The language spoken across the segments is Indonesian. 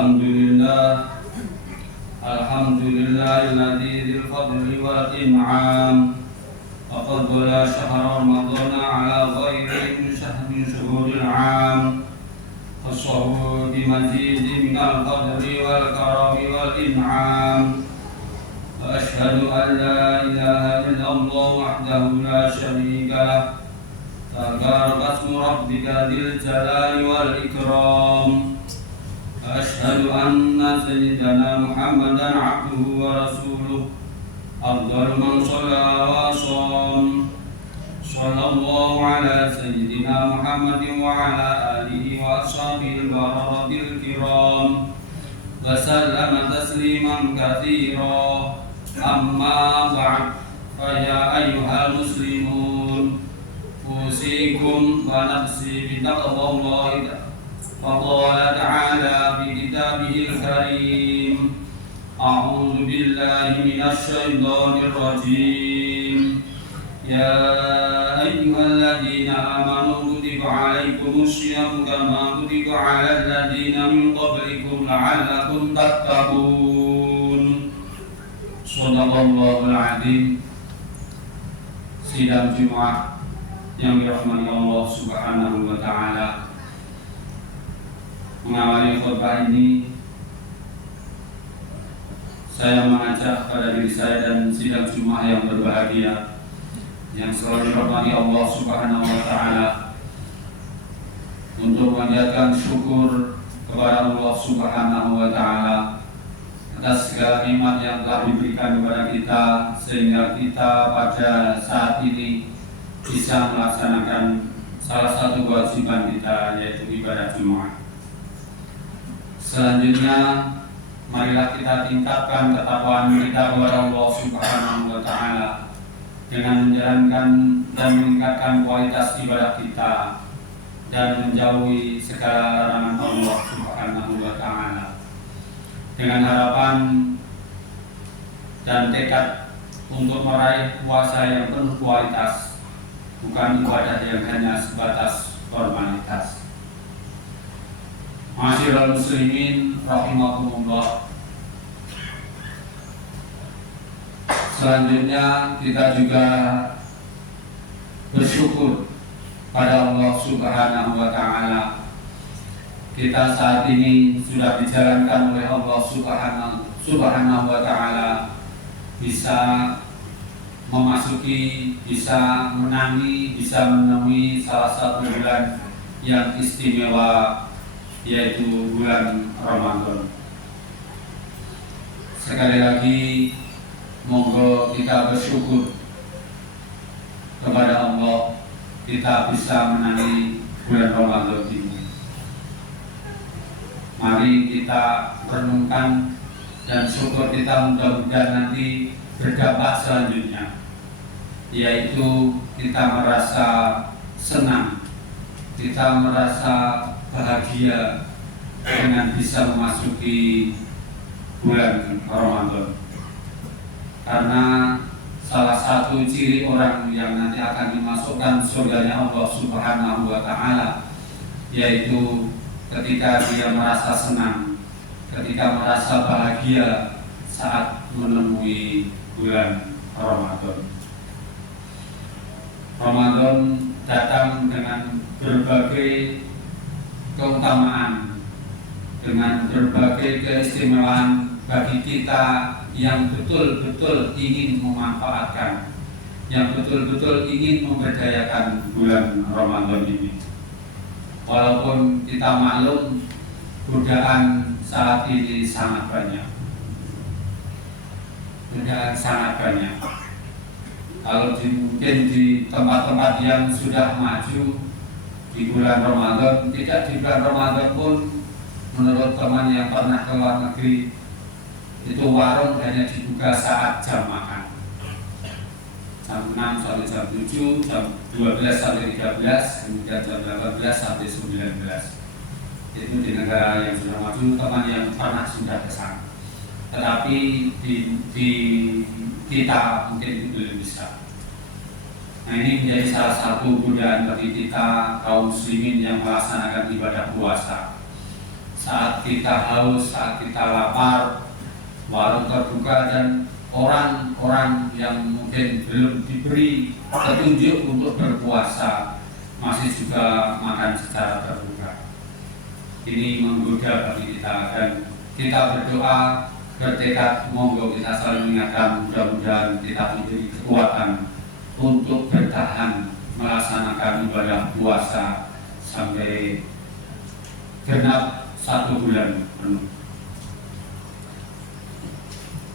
Alhamdulillahilladzi dzil fadli wal in'am wa fadala syahr ramadhana ala ghairi min syuhuril 'am as-sawmu bi mazidin minal fadli wal karami wal in'am wa asyhadu an la ilaha illallah wahdahu la syarika lah tabaraka ismu rabbika dzil jalali wal ikram. Asyhadu anna sayyidana Muhammadan abduhu wa rasuluh afdalu man shalla wa sham. Sallallahu ala sayyidina Muhammadin wa ala alihi wa ashabihi al-bararatil kiram wa sallama tasliman katsira. Amma ba'd, fa ya ayyuhal muslimun usikum wa nafsi bi taqwallahi فقال تعالى في كتابه الكريم أعوذ بالله من الشيطان الرجيم يا أيها الذين آمنوا كتب عليكم الصيام كما كتب على الذين من قبلكم لعلكم تتقون. Shadaqallahul Adzim. Sidang Jumat yang dirahmati Allah Subhanahu wa Ta'ala, mengawali khutbah ini, saya mengajak pada diri saya dan sidang Jumat yang berbahagia yang selalu dirahmati Allah Subhanahu wa Ta'ala untuk menjadikan syukur kepada Allah Subhanahu wa Ta'ala atas segala nikmat yang telah diberikan kepada kita, sehingga kita pada saat ini bisa melaksanakan salah satu kewajiban kita, yaitu ibadah Jumat. Selanjutnya, marilah kita tingkatkan ketakwaan kita kepada Allah Subhanahu wa Ta'ala dengan menjalankan dan meningkatkan kualitas ibadah kita dan menjauhi segala larangan Allah Subhanahu wa Ta'ala, dengan harapan dan tekad untuk meraih puasa yang penuh kualitas, bukan ibadah yang hanya sebatas formalitas. Ma'asyiral muslimin rahimakumullah. Selanjutnya kita juga bersyukur pada Allah Subhanahu wa Ta'ala. Kita saat ini sudah dijalankan oleh Allah Subhanahu wa Ta'ala bisa memasuki, bisa menangi, bisa menemui salah satu bulan yang istimewa, yaitu bulan Ramadan. Sekali lagi, monggo kita bersyukur kepada Allah, kita bisa menangi bulan Ramadan ini. Mari kita renungkan dan syukur kita mudah-mudahan nanti berdampak selanjutnya, yaitu kita merasa senang, kita merasa bahagia dengan bisa memasuki bulan Ramadan. Karena salah satu ciri orang yang nanti akan dimasukkan surganya Allah Subhanahu wa Ta'ala, yaitu ketika dia merasa senang, ketika merasa bahagia saat menemui bulan Ramadan. Ramadan datang dengan berbagai keutamaan, dengan berbagai keistimewaan bagi kita yang betul-betul ingin memanfaatkan, yang betul-betul ingin memberdayakan bulan Ramadan ini. Walaupun kita maklum godaan saat ini sangat banyak, godaan sangat banyak. Kalau mungkin di tempat-tempat yang sudah maju di bulan Ramadan, tidak di bulan Ramadan pun, menurut teman yang pernah ke luar negeri, itu warung hanya dibuka saat jam makan, jam 6 sampai jam 7, jam 12 sampai 13, kemudian jam 18 sampai 19. Itu di negara yang sudah maju, teman yang pernah sudah kesana. Tetapi di kita mungkin itu belum bisa. Nah, ini menjadi salah satu godaan bagi kita kaum muslimin yang melaksanakan ibadah puasa. saat kita haus, saat kita lapar, warung terbuka, dan orang-orang yang mungkin belum diberi petunjuk untuk berpuasa masih juga makan secara terbuka. Ini menggoda bagi kita, dan kita berdoa, bertekad, monggo kita saling mengingatkan, mudah-mudahan kita diberi kekuatan untuk bertahan melaksanakan ibadah puasa sampai genap 1 bulan penuh.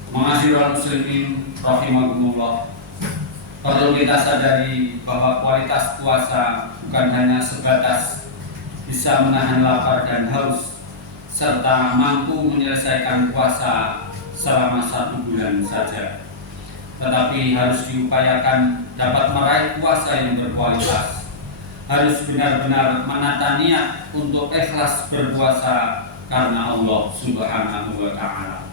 Ma'asyiral muslimin rahimakumullah, perlu kita sadari bahwa kualitas puasa bukan hanya sebatas bisa menahan lapar dan haus serta mampu menyelesaikan puasa selama 1 bulan saja, tetapi harus diupayakan dapat meraih puasa yang berkualitas. Harus benar-benar menata niat untuk ikhlas berpuasa karena Allah Subhanahu wa Ta'ala.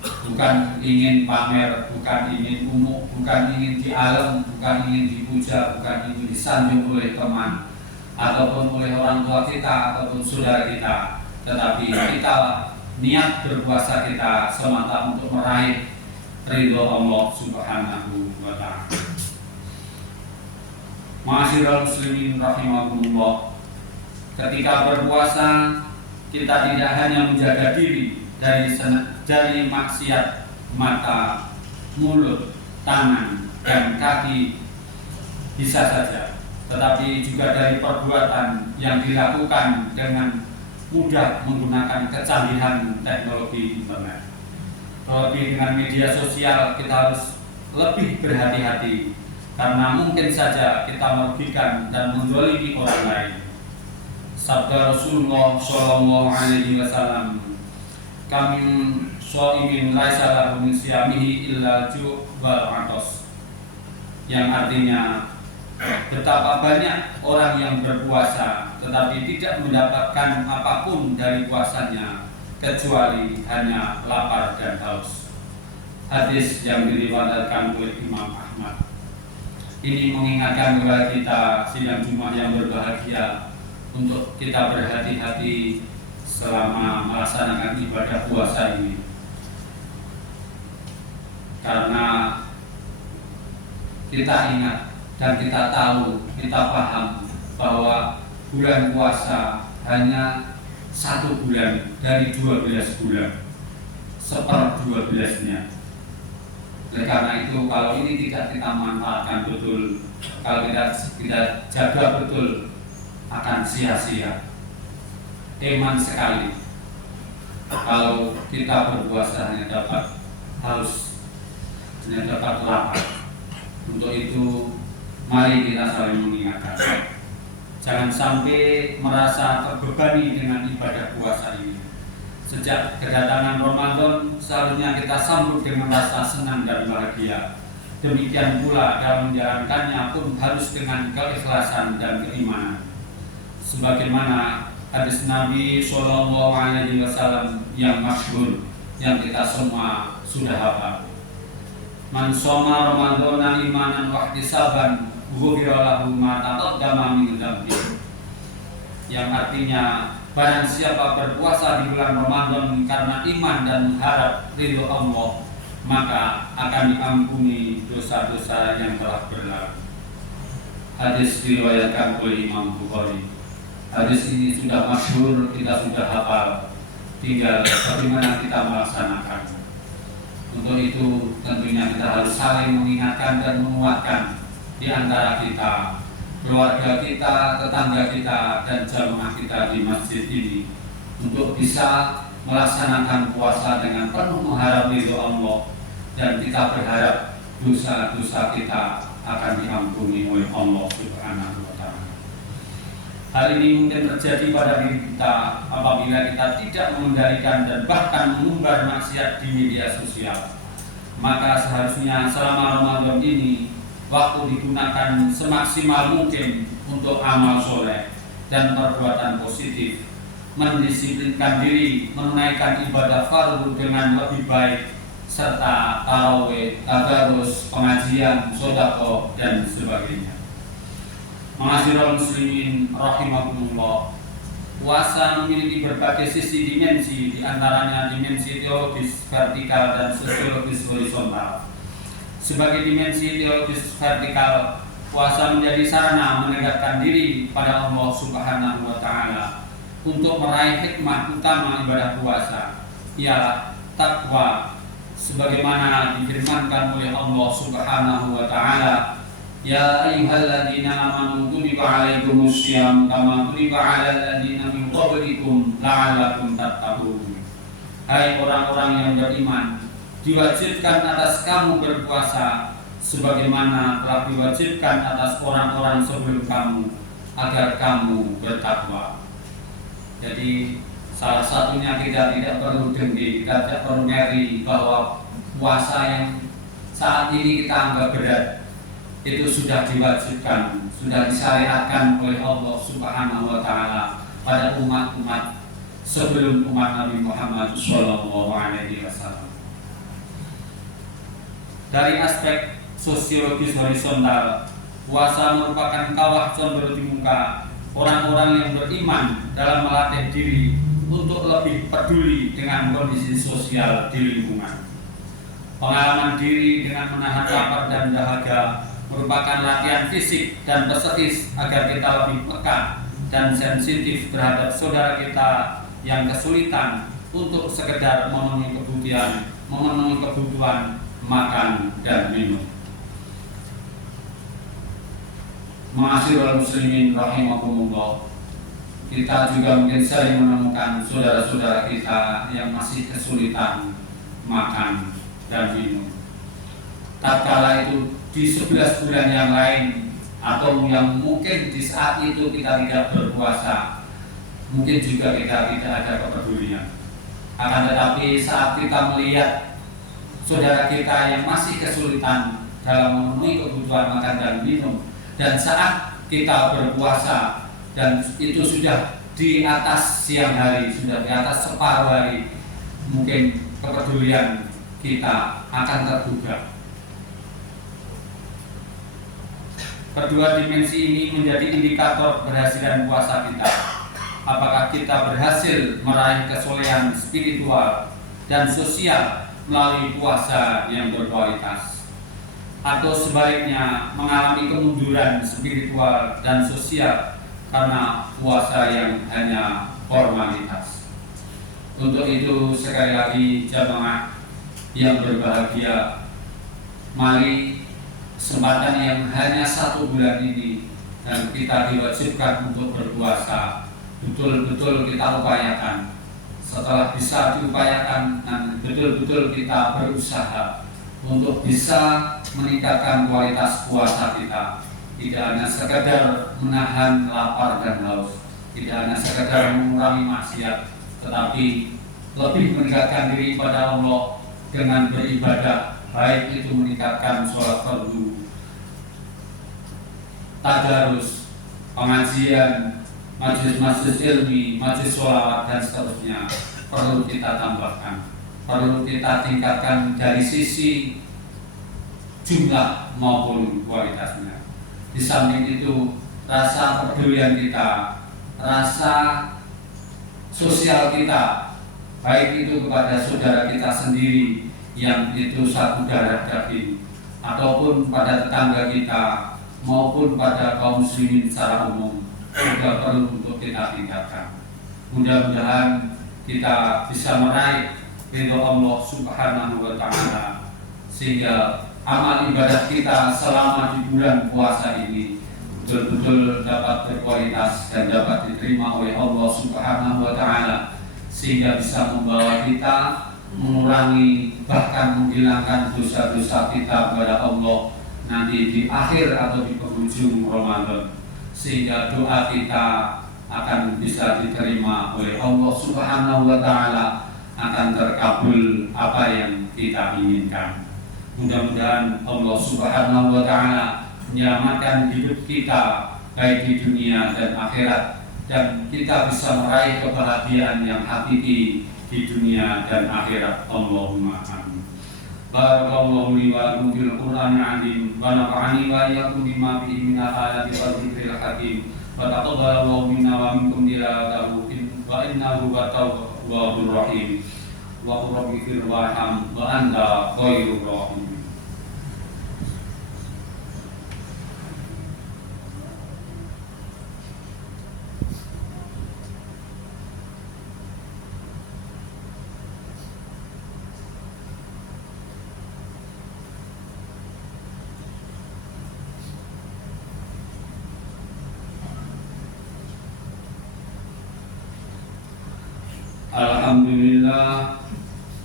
Bukan ingin pamer, bukan ingin umum, bukan ingin dialem, bukan ingin dipuja, bukan ingin disanjung oleh teman ataupun oleh orang tua kita ataupun saudara kita, tetapi kita niat berpuasa kita semata untuk meraih ridho Allah Subhanahu wa Ta'ala. Ma'asyiral muslimin rahimakumullah, ketika berpuasa kita tidak hanya menjaga diri dari maksiat mata, mulut, tangan, dan kaki bisa saja, tetapi juga dari perbuatan yang dilakukan dengan mudah menggunakan kecanggihan teknologi internet. Terlebih dengan media sosial, kita harus lebih berhati-hati karena mungkin saja kita merugikan dan menzalimi orang lain. Sabda Rasulullah Shallallahu Alaihi Wasallam, kami shaimin laisa lahu min siyamihi illa ju' wal 'atas, yang artinya betapa banyak orang yang berpuasa tetapi tidak mendapatkan apapun dari puasanya kecuali hanya lapar dan haus. Hadis yang diriwayatkan oleh Imam Ahmad. Ini mengingatkan kepada kita sidang Jumat yang berbahagia untuk kita berhati-hati selama melaksanakan ibadah puasa ini, karena kita ingat dan kita tahu, kita paham bahwa bulan puasa hanya 1 bulan dari 12 bulan, 1/12-nya. Oleh karena itu, kalau ini tidak kita manfaatkan betul, kalau kita jaga betul, akan sia-sia. Eman sekali kalau kita berpuasa hanya dapat haus, hanya dapat lapar. Untuk itu, mari kita saling mengingatkan. Jangan sampai merasa terbebani dengan ibadah puasa ini. Sejak kedatangan Ramadan, seharusnya kita sambut dengan rasa senang dan bahagia. Demikian pula dalam menjalankannya pun harus dengan keikhlasan dan keimanan. Sebagaimana hadis Nabi Shallallahu Alaihi Wasallam yang masyhur, yang kita semua sudah hafal. Man shoma Ramadhana imanan wa ihtisaban ghufira lahu ma taqaddama min dzambi. Yang artinya, barang siapa berpuasa di bulan Ramadan karena iman dan mengharap ridho Allah, maka akan diampuni dosa-dosa yang telah berlalu. Hadis diriwayatkan oleh Imam Bukhari. Hadis ini sudah masyhur, kita sudah hafal, tinggal bagaimana kita melaksanakan. Untuk itu tentunya kita harus saling mengingatkan dan menguatkan di antara kita, keluarga kita, tetangga kita, dan jamaah kita di masjid ini untuk bisa melaksanakan puasa dengan penuh mengharap ridho Allah, dan kita berharap dosa-dosa kita akan diampuni oleh Allah Subhanahu wa Ta'ala. Hal ini mungkin terjadi pada diri kita apabila kita tidak mengendalikan dan bahkan mengumbar maksiat di media sosial. Maka seharusnya selama Ramadan ini waktu digunakan semaksimal mungkin untuk amal soleh dan perbuatan positif, mendisiplinkan diri, menunaikan ibadah fardu dengan lebih baik, serta tarawih, tadarus, pengajian, sedekah, dan sebagainya. Ma'asyiral muslimin rahimakumullah, puasa memiliki berbagai sisi dimensi, diantaranya dimensi teologis, vertikal, dan sosiologis horizontal. Sebagai dimensi teologis vertikal, puasa menjadi sarana mendekatkan diri pada Allah Subhanahu wa Ta'ala. Untuk meraih hikmah utama ibadah puasa ialah takwa, sebagaimana difirmankan oleh Allah Subhanahu wa Ta'ala, ya ayyuhalladzina amanu kutiba alaikumussyiyam kama kutiba alal ladzina min qablikum la'allakum tattaqun. Hai orang-orang yang beriman, diwajibkan atas kamu berpuasa sebagaimana telah diwajibkan atas orang-orang sebelum kamu agar kamu bertakwa. Jadi salah satunya kita tidak perlu dengki, kita tidak perlu ngeri bahwa puasa yang saat ini kita anggap berat itu sudah diwajibkan, sudah disyariatkan oleh Allah Subhanahu wa Ta'ala pada umat-umat sebelum umat Nabi Muhammad SAW. Dari aspek sosiologis horizontal, puasa merupakan kawah condor di muka orang-orang yang beriman dalam melatih diri untuk lebih peduli dengan kondisi sosial di lingkungan. Pengalaman diri dengan menahan lapar dan dahaga merupakan latihan fisik dan psikis agar kita lebih peka dan sensitif terhadap saudara kita yang kesulitan untuk sekedar memenuhi kebutuhan makan dan minum. Ma'asyiral muslimin rahimakumullah, kita juga mungkin sering menemukan saudara-saudara kita yang masih kesulitan makan dan minum. Tatkala itu di 11 bulan yang lain atau yang mungkin di saat itu kita tidak berpuasa, mungkin juga kita tidak ada kepedulian. Akan tetapi saat kita melihat saudara kita yang masih kesulitan dalam memenuhi kebutuhan makan dan minum, dan saat kita berpuasa dan itu sudah di atas siang hari, sudah di atas separuh hari, mungkin kepedulian kita akan tergugah. Kedua dimensi ini menjadi indikator keberhasilan puasa kita. Apakah kita berhasil meraih kesolehan spiritual dan sosial melalui puasa yang berkualitas, atau sebaliknya mengalami kemunduran spiritual dan sosial karena puasa yang hanya formalitas. Untuk itu sekali lagi jamaah yang berbahagia, mari kesempatan yang hanya 1 bulan ini dan kita diwajibkan untuk berpuasa betul-betul kita upayakan. Setelah bisa diupayakan dan betul-betul kita berusaha untuk bisa meningkatkan kualitas puasa kita. Tidak hanya sekedar menahan lapar dan haus, tidak hanya sekedar mengurangi maksiat, tetapi lebih meningkatkan diri pada Allah dengan beribadah, baik itu meningkatkan sholat fardu, tadarus, pengajian, majelis ilmi, majelis sholawat dan seterusnya perlu kita tambahkan, perlu kita tingkatkan dari sisi jumlah maupun kualitasnya. Di samping itu rasa kepedulian kita, rasa sosial kita, baik itu kepada saudara kita sendiri yang itu satu darah daging, ataupun pada tetangga kita maupun pada kaum muslimin secara umum, juga perlu untuk kita tingkatkan. Mudah-mudahan kita bisa meraih ridho Allah Subhanahu wa Ta'ala, sehingga amal ibadah kita selama di bulan puasa ini betul-betul dapat berkualitas dan dapat diterima oleh Allah Subhanahu wa Ta'ala, sehingga bisa membawa kita mengurangi bahkan menghilangkan dosa-dosa kita kepada Allah nanti di akhir atau di penghujung Ramadan, sehingga doa kita akan bisa diterima oleh Allah Subhanahu wa Ta'ala, akan terkabul apa yang kita inginkan. Mudah-mudahan Allah Subhanahu wa Ta'ala menyelamatkan hidup kita baik di dunia dan akhirat, dan kita bisa meraih kebahagiaan yang hakiki di dunia dan akhirat. Allahumma amin. Barakallahu li wa lakum fil Qur'anil 'azim wa nafa'ani wa iyyakum bima fihi minal ayati wal dzikril hakim. Fataqabbalallahu minna wa minkum tilawatahu wa innahu tawwabur rahim. Wa qur rabbighfir warham wa anta khairur rahimin.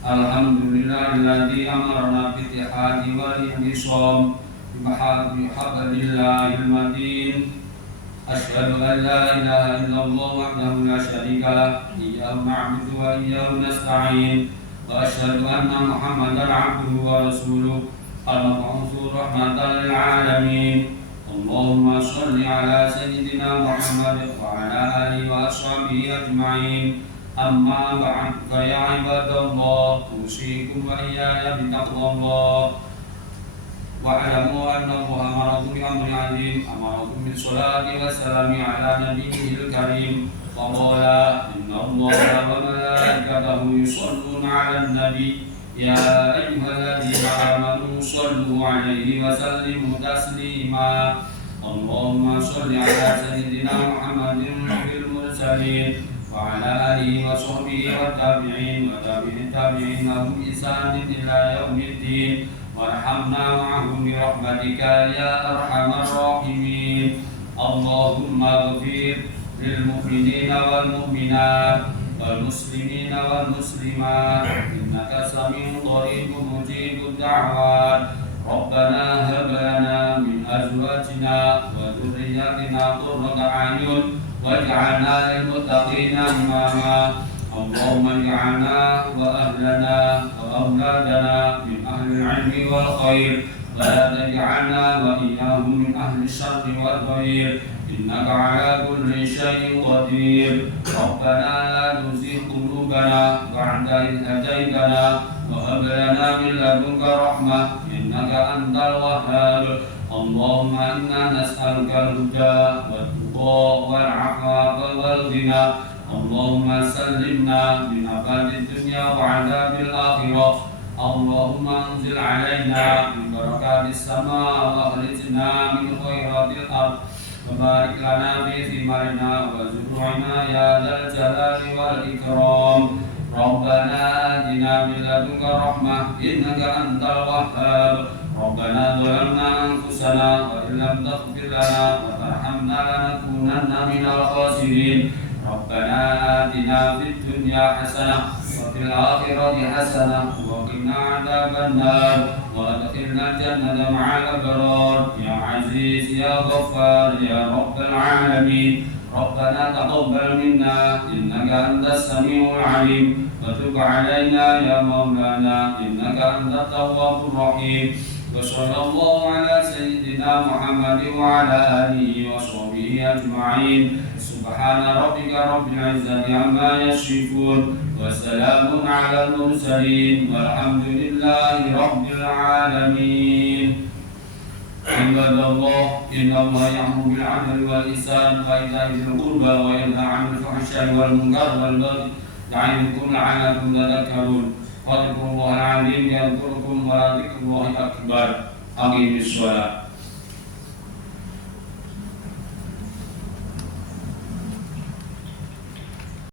Alhamdulillahilladzi amarna bi ittihadi wal ihtisam bi hablillahil matin. Asyhadu an la ilaha illallah wahdahu la syarika lah, iyyahu na'budu wa iyyahu nasta'in. Wa asyhadu anna Muhammadan 'abduhu wa rasuluh al-mab'utsu rahmatan lil 'alamin. Allahumma shalli ala sayyidina Muhammad wa ala alihi wa ashabihi ajma'in. Amma ba'd, fa ya ibadallah, usikum wa iyaya bitaqwallah. Wa'alamu anna Allaha amarakum bi amrin 'azim, amarakum bis salati wassalami ala nabiyyil karim. Wa qala inna Allaha wa malaikatahu yusholluna 'alan nabi. Ya ayyuhalladzina amanu shollu 'alaihi wa sallimu taslima. Allahumma sholli ala sayyidina Muhammadin fil mursalin wa ala alihi wa sahbihi wa tabi'in wa tabi'in tabi'in lahum ihsanin ila yaumiddin. Warhamna ma'ahum bi rahmatika ya arhamar rahimin. Allahumma ighfir lil mu'minina wal mu'minat wal muslimina wal muslimat innaka sami'un qaribun mujibud da'wat. Rabbana hab lana min azwajina wa dhurriyyatina qurrata a'yun waj'alna lil muttaqina imama. Allahumma ij'alna wa ahlana wa awladana min ahli al-'ilmi wal khair wa la taj'alna wa iyyahum min ahli syarri wal khair innaka 'ala kulli syai'in qadir. Rabbana la tuzigh qulubana ba'da idh hadaytana wa hab lana min ladunka rahmah innaka antal wahhab. Allahumma inna nas'aluka al-huda wat-tuqa wal-'afafa wal-ghina. Allahumma sallimna min afadid dunya wa 'adzabil akhirah. Allahumma anzil 'alaina min barakatis sama wa akhrijna min khairatil ardh wa barik lana fi thimarina wa zuru'ina ya dzal jalali wal ikram. Rabbana atina min ladunka rahmah innaka antal wahhab. Rabbana zalamna anfusana wa illam taghfir lana wa tarhamna lanakunanna minal khasirin. Rabbana atina fid dunya hasanah wa fil akhirati hasanah wa qina adzabannar wa adkhilna jannata ma'al abrar ya aziz ya ghaffar ya rabbal alamin. Rabbana taqabbal minna innaka antas samiul alim wa tub 'alaina ya maulana innaka antat tawwabur rahim. Wa sallallahu ala sayyidina Muhammad wa ala alihi wa sahbihi ajma'in. Subhana rabbika rabbil izzati amma yasifun wa salamun ala al-mursalin walhamdulillahi rabbil alamin. Ibadallah, innallaha ya'muru bil 'adli wal ihsani wa ita'i dzil qurba wa yanha 'anil fahsya'i wal munkari wal baghi ya'idukum la'allakum tadhakkarun. Qadhirullaha al-'azim yadhkurukum wa la dzikrullahi akbar. Aqimis shalah.